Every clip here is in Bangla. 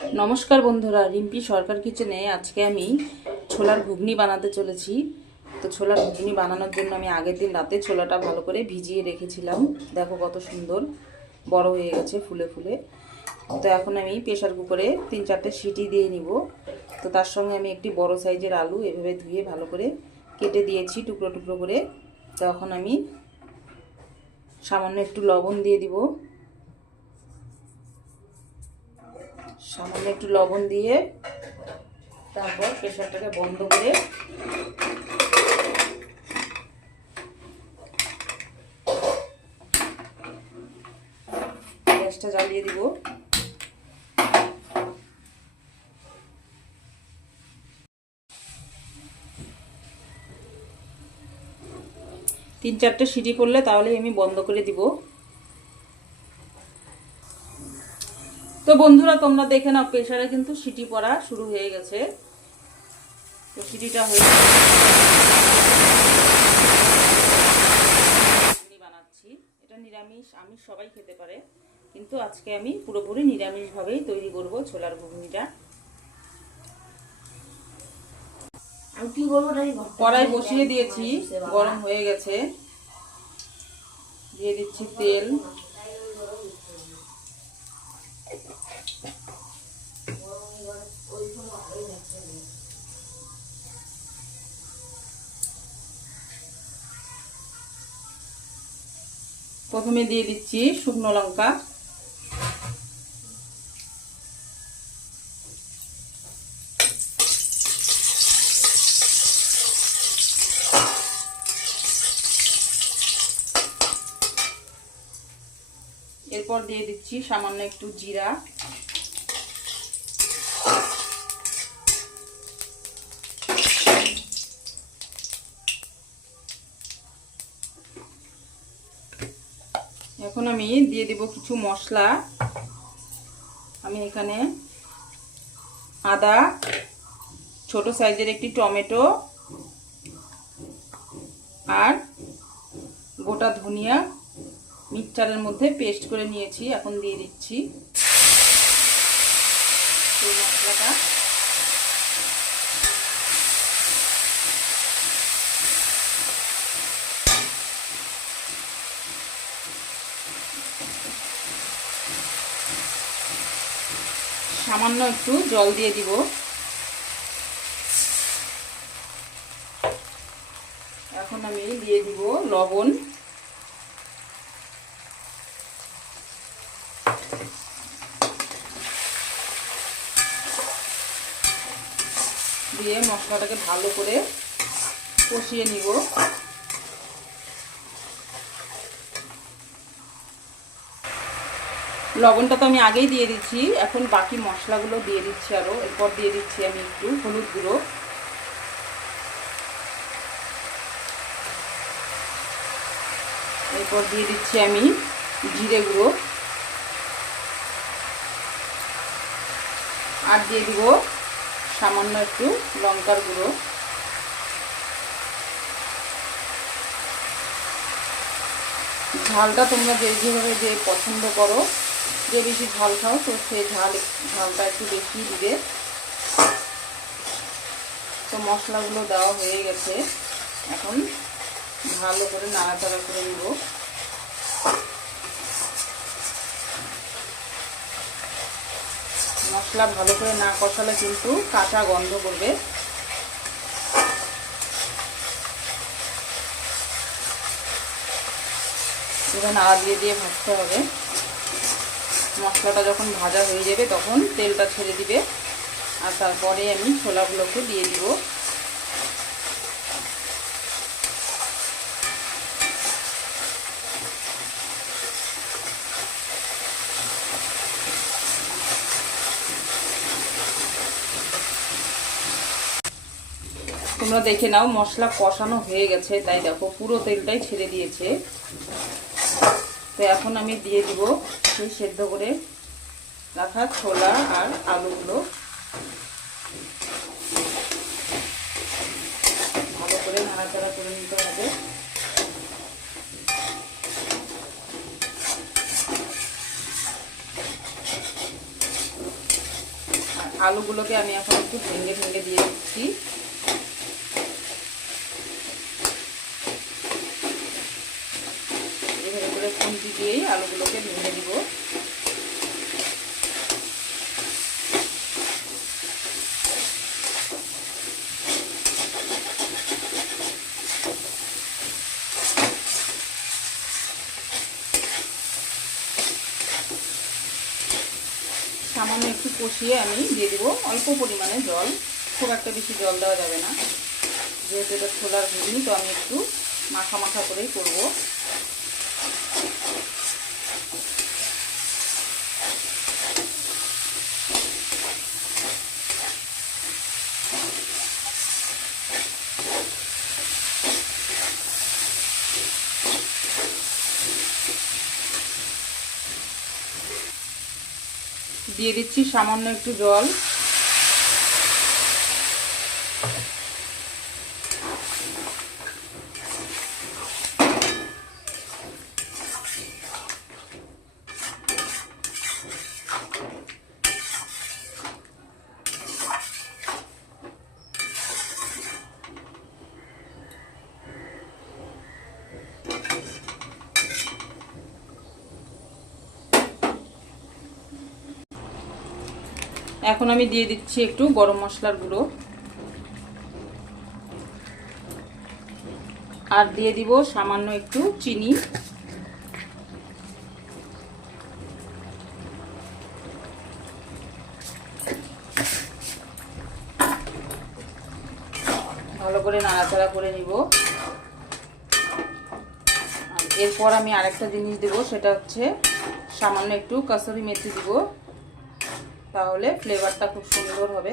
नमस्कार बंधुरा रिम्पी सरकार किचेने आज के आमी छोलार घुगनी बनाते चलेছি। तो छोलार घुगनी बानानोर जन्य आमी आगेर दिन राते छोलाटा भालो करे भिजिए रेखेছিলাম। देखो कत सुंदर बड़ो हये गेছে फुले फुले। तो এখন আমি প্রেসার কুকারে ৩-৪টে সিটি দিয়ে নিব। তো তার সঙ্গে আমি একটি বড় সাইজের আলু এভাবে ধুয়ে ভালো করে কেটে দিয়েছি টুকরো টুকরো করে। তো এখন আমি সামান্য একটু লবণ দিয়ে দিব। সামান্য একটু লবণ দিয়ে তারপর প্রেসারটাকে বন্ধ করে গ্যাসটা জ্বালিয়ে দিব। তিন চারটে সিটি পড়লে তাহলে আমি বন্ধ করে দিব। তো বন্ধুরা তোমরা দেখে নাও প্রেসারে কিন্তু সিটি পড়া শুরু হয়ে গেছে। তো সিটিটা হয়ে বানাচ্ছি, এটা নিরামিষ আমিষ সবাই খেতে পারে, কিন্তু আজকে আমি পুরোপুরি নিরামিষভাবেই তৈরি করব ছোলার ঘুগনিটা। কড়াই বসিয়ে দিয়েছি, গরম হয়ে গেছে, দিয়ে দিচ্ছি তেল। প্রথমে দিয়ে দিচ্ছি শুকনো লঙ্কা, এরপর দিয়ে দিচ্ছি সামান্য একটু জিরা, এখন আমি দিয়ে দিব কিছু মশলা। আমি এখানে আদা, ছোট সাইজের একটি টমেটো আর গোটা ধনিয়া মিক্সচারের মধ্যে পেস্ট করে নিয়েছি, এখন দিয়ে দিচ্ছি এই মশলাটা। সামান্য একটু জল দিয়ে দিব। এখন আমি দিয়ে দিব লবণ, দিয়ে মশলাটাকে ভালো করে কষিয়ে নিব। লবণটা তো আমি আগেই দিয়ে দিচ্ছি, এখন বাকি মশলাগুলো দিয়ে দিচ্ছি আরো। এরপর দিয়ে দিচ্ছি আমি একটু হলুদ গুঁড়ো, এরপর দিয়ে দিচ্ছি আমি জিরে গুঁড়ো, আর দিয়ে দিব সামান্য একটু লঙ্কার গুঁড়ো। ঝালটা তোমরা যেভাবে যে পছন্দ করো, যে বেশি ঝাল খাও তো সেই ঝালটা একটু বেশি দিবে। তো মশলাগুলো দেওয়া হয়ে গেছে, এখন ভালো করে নাড়াচাড়া করে নিব। মশলা ভালো করে না কষালে কিন্তু কাঁচা গন্ধ করবে। এবার নাড়া দিয়ে দিয়ে ভাজতে হবে। মশলাটা যখন ভাজা হয়ে যাবে তখন তেলটা ছেড়ে দিবে, আর তারপরে আমি ছোলাগুলোকে দিয়ে দিব। তোমরা দেখে নাও মশলা কষানো হয়ে গেছে, তাই দেখো পুরো তেলটাই ছেড়ে দিয়েছে। তো এখন আমি দিয়ে দিব সেই সেদ্ধ করে রাখা ছোলা আর আলুগুলো। ভালো করে নাড়াচাড়া করে নিতে হবে। আলুগুলোকে আমি এখন একটু ভেঙে ভেঙে দিয়ে দিচ্ছি। এভাবে করে খুন্তি দিয়েই আলুগুলোকে ভেঙে দিব। সামান্য একটু কষিয়ে আমি দিয়ে দিব অল্প পরিমাণে জল, খুব একটা বেশি জল দেওয়া যাবে না, যেহেতু এটা ছোলার ঘুগনি, তো আমি একটু মাখা মাখা করেই করব। দিয়ে দিচ্ছি সামান্য একটু জল। এখন আমি দিয়ে দিচ্ছি একটু গরম মশলার গুঁড়ো, আর দিয়ে দিব সামান্য একটু চিনি। ভালো করে নাড়াচাড়া করে নিব। আর এরপর আমি আরেকটা জিনিস দেব, সেটা হচ্ছে সামান্য একটু কাসুরি মেথি দিব, তাহলে ফ্লেভারটা খুব সুন্দর হবে।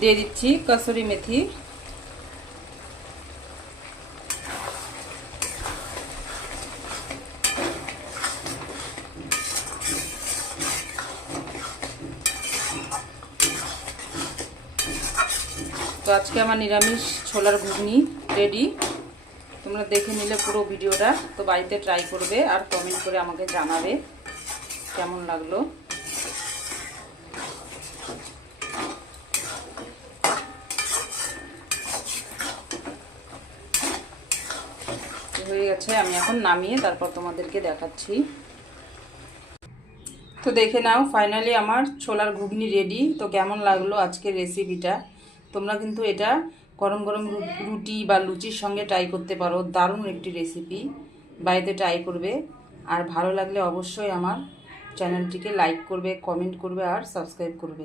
দিয়ে দিচ্ছি কাসুরি মেথি। তো আজকে আমার নিরামিষ ছোলার ঘুগনি রেডি। তোমরা দেখে নিলে পুরো ভিডিওটা, তো বাড়িতে ট্রাই করবে আর কমেন্ট করে আমাকে জানাবে কেমন লাগলো। হয়ে গেছে, আমি এখন নামিয়ে তারপর তোমাদেরকে দেখাচ্ছি। তো দেখে নাও, ফাইনালি আমার ছোলার ঘুগনি রেডি। তো কেমন লাগলো আজকের রেসিপিটা? তোমরা কিন্তু এটা গরম গরম রুটি বা লুচির সঙ্গে ট্রাই করতে পারো। দারুণ একটি রেসিপি, বাড়িতে ট্রাই করবে। আর ভালো লাগলে অবশ্যই আমার চ্যানেলটিকে লাইক করবে, কমেন্ট করবে আর সাবস্ক্রাইব করবে।